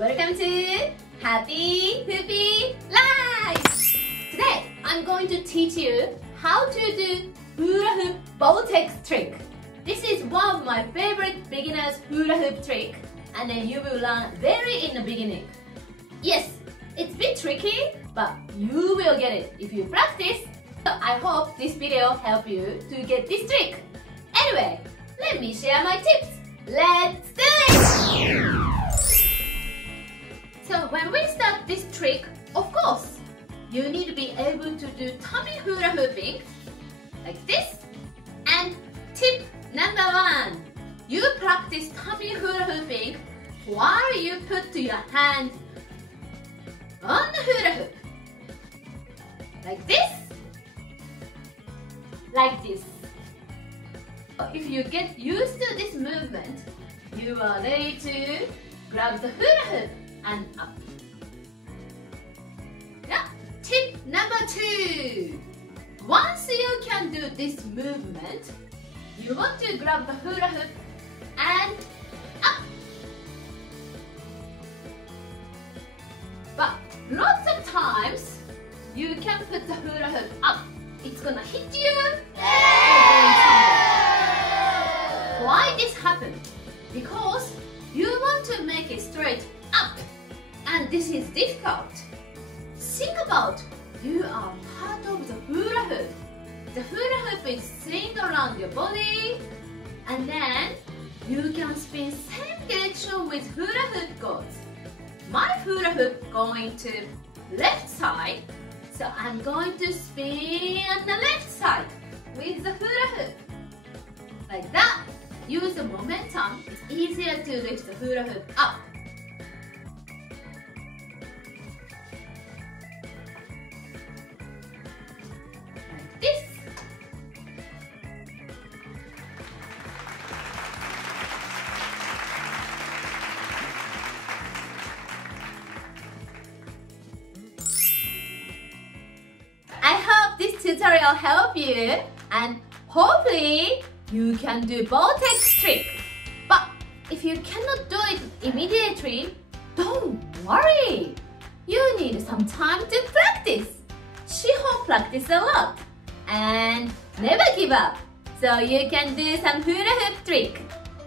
Welcome to Happy Hoopy Life! Today, I'm going to teach you how to do hula hoop Vortex trick. This is one of my favorite beginner's hula hoop trick, and then you will learn very in the beginning. Yes, it's a bit tricky, but you will get it if you practice. So I hope this video help you to get this trick. Anyway, let me share my tips. Let's do it! So when we start this trick, of course, you need to be able to do tummy hula hooping like this. And tip number 1, you practice tummy hula hooping while you put your hand on the hula hoop. Like this. Like this. If you get used to this movement, you are ready to grab the hula hoop and up. Yeah. Tip number 2. Once you can do this movement, you want to grab the hula hoop and up. But lots of times, you can put the hula hoop up. It's gonna hit you. Why this happened? Because you want to make it straight up, and this is difficult. Think about, you are part of the hula hoop. The hula hoop is swing around your body, and then you can spin same direction with hula hoop goes. My hula hoop going to left side, so I'm going to spin on the left side with the hula hoop. Like that. Use the momentum. It's easier to lift the hula hoop up. Like this. I hope this tutorial helped you, and hopefully you can do Vortex trick. But if you cannot do it immediately, don't worry. You need some time to practice. Shiho practice a lot and never give up. So you can do some hula hoop trick.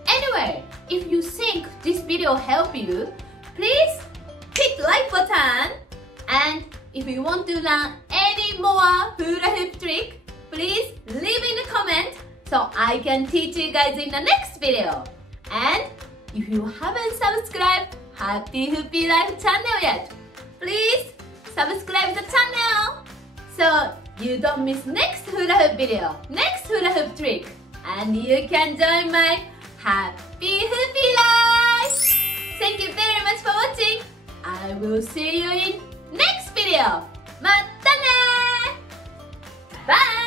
Anyway, if you think this video helped you, please hit like button. And if you want to learn any more hula hoop trick, please leave in the comment so I can teach you guys in the next video. And if you haven't subscribed Happy Hoopy Life channel yet, please subscribe the channel so you don't miss next hula hoop video, next hula hoop trick, and you can join my Happy Hoopy Life. Thank you very much for watching. I will see you in next video. またね! Bye!